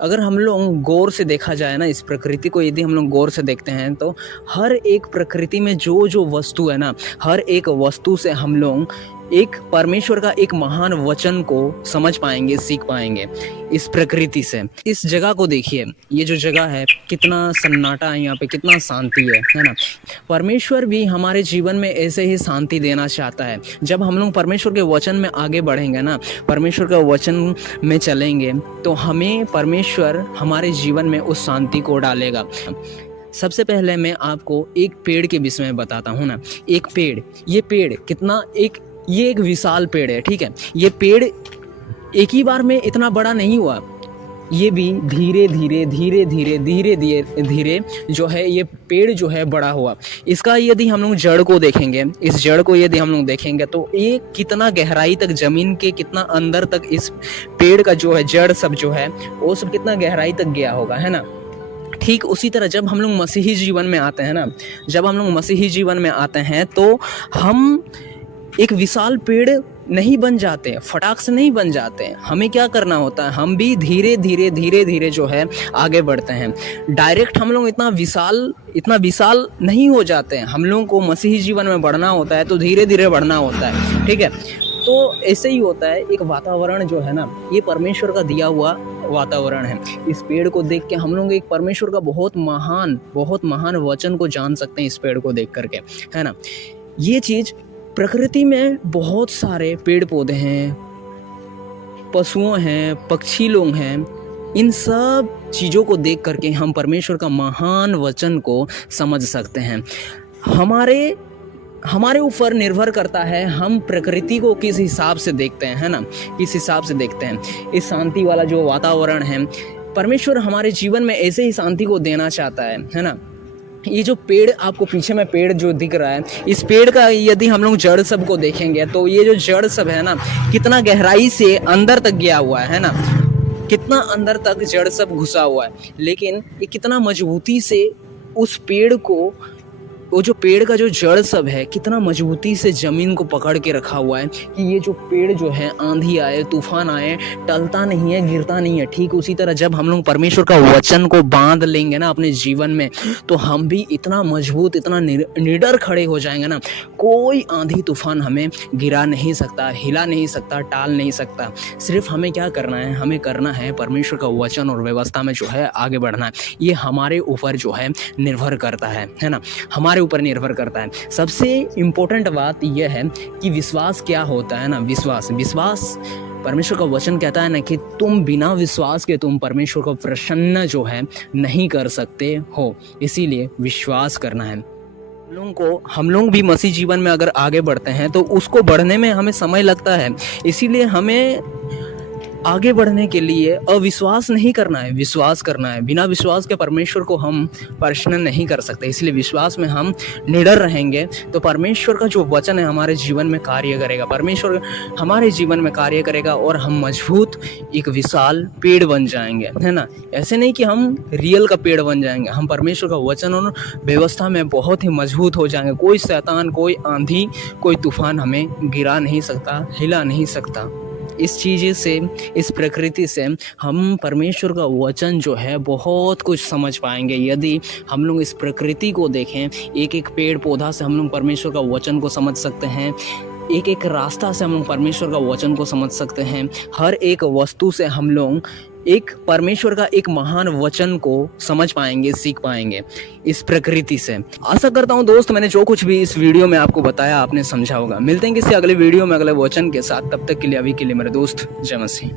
अगर हम लोग गौर से देखा जाए ना, इस प्रकृति को यदि हम लोग गौर से देखते हैं तो हर एक प्रकृति में जो जो वस्तु है ना, हर एक वस्तु से हम लोग एक परमेश्वर का एक महान वचन को समझ पाएंगे, सीख पाएंगे इस प्रकृति से। इस जगह को देखिए, ये जो जगह है कितना सन्नाटा है, यहाँ पे कितना शांति है ना। परमेश्वर भी हमारे जीवन में ऐसे ही शांति देना चाहता है। जब हम लोग परमेश्वर के वचन में आगे बढ़ेंगे ना, परमेश्वर के वचन में चलेंगे, तो हमें परमेश्वर हमारे जीवन में उस शांति को डालेगा। सबसे पहले मैं आपको एक पेड़ के विषय में बताता हूँ ना। एक पेड़, ये पेड़ कितना ये एक विशाल पेड़ है, ठीक है। ये पेड़ एक ही बार में इतना बड़ा नहीं हुआ, ये भी धीरे धीरे जो है ये पेड़ जो है बड़ा हुआ। इसका यदि हम लोग जड़ को देखेंगे, इस जड़ को यदि हम लोग देखेंगे तो ये कितना गहराई तक, जमीन के कितना अंदर तक इस पेड़ का जो है जड़ सब जो है वो सब कितना गहराई तक गया होगा, है ना। ठीक उसी तरह जब हम लोग मसीही जीवन में आते हैं ना, जब हम लोग मसीही जीवन में आते हैं तो हम एक विशाल पेड़ नहीं बन जाते, फटाक से नहीं बन जाते। हमें क्या करना होता है, हम भी धीरे धीरे जो है आगे बढ़ते हैं। डायरेक्ट हम लोग इतना विशाल नहीं हो जाते हैं। हम लोगों को मसीही जीवन में बढ़ना होता है तो धीरे धीरे बढ़ना होता है, ठीक है। तो ऐसे ही होता है। एक वातावरण जो है ना, ये परमेश्वर का दिया हुआ वातावरण है। इस पेड़ को देख के हम लोग एक परमेश्वर का बहुत महान वचन को जान सकते हैं इस पेड़ को देख करके, है ना। ये चीज़ प्रकृति में बहुत सारे पेड़ पौधे हैं, पशुओं हैं, पक्षी लोग हैं। इन सब चीज़ों को देख करके हम परमेश्वर का महान वचन को समझ सकते हैं। हमारे ऊपर निर्भर करता है हम प्रकृति को किस हिसाब से देखते हैं, है ना, किस हिसाब से देखते हैं। इस शांति वाला जो वातावरण है, परमेश्वर हमारे जीवन में ऐसे ही शांति को देना चाहता है ना। ये जो पेड़ आपको पीछे में पेड़ जो दिख रहा है, इस पेड़ का यदि हम लोग जड़ सब को देखेंगे तो ये जो जड़ सब है ना, कितना गहराई से अंदर तक गया हुआ है ना, कितना अंदर तक जड़ सब घुसा हुआ है। लेकिन ये कितना मजबूती से उस पेड़ को, वो जो पेड़ का जो जड़ सब है, कितना मजबूती से ज़मीन को पकड़ के रखा हुआ है कि ये जो पेड़ जो है आंधी आए, तूफान आए, टलता नहीं है, गिरता नहीं है। ठीक उसी तरह जब हम लोग परमेश्वर का वचन को बांध लेंगे ना अपने जीवन में, तो हम भी इतना मजबूत, इतना निडर खड़े हो जाएंगे ना, कोई आंधी तूफान हमें गिरा नहीं सकता, हिला नहीं सकता, टाल नहीं सकता। सिर्फ हमें क्या करना है, हमें करना है परमेश्वर का वचन और व्यवस्था में जो है आगे बढ़ना है। ये हमारे ऊपर जो है निर्भर करता है ना, हमारे ऊपर निर्भर करता है। सबसे इम्पोर्टेंट बात यह है कि विश्वास क्या होता है ना। विश्वास परमेश्वर का वचन कहता है ना कि तुम बिना विश्वास के तुम परमेश्वर को प्रसन्न जो है नहीं कर सकते हो। इसीलिए विश्वास करना है। हम लोग भी मसीह जीवन में अगर आगे बढ़ते हैं तो उसको बढ़ने में हमें समय लगता है। इसीलिए हमें आगे बढ़ने के लिए अविश्वास नहीं करना है, विश्वास करना है। बिना विश्वास के परमेश्वर को हम प्रसन्न नहीं कर सकते। इसलिए विश्वास में हम निडर रहेंगे तो परमेश्वर का जो वचन है हमारे जीवन में कार्य करेगा, परमेश्वर हमारे जीवन में कार्य करेगा और हम मजबूत एक विशाल पेड़ बन जाएंगे, है ना। ऐसे नहीं कि हम रियल का पेड़ बन जाएंगे, हम परमेश्वर का वचन और व्यवस्था में बहुत ही मजबूत हो जाएंगे। कोई शैतान, कोई आंधी, कोई तूफान हमें गिरा नहीं सकता, हिला नहीं सकता। इस चीज़ से, इस प्रकृति से हम परमेश्वर का वचन जो है बहुत कुछ समझ पाएंगे यदि हम लोग इस प्रकृति को देखें। एक एक पेड़ पौधा से हम लोग परमेश्वर का वचन को समझ सकते हैं। एक एक रास्ता से हम लोग परमेश्वर का वचन को समझ सकते हैं। हर एक वस्तु से हम लोग एक परमेश्वर का एक महान वचन को समझ पाएंगे, सीख पाएंगे इस प्रकृति से। आशा करता हूँ दोस्त, मैंने जो कुछ भी इस वीडियो में आपको बताया आपने समझा होगा। मिलते हैं किसी अगले वीडियो में अगले वचन के साथ। तब तक के लिए, अभी के लिए मेरे दोस्त, जय मसीह।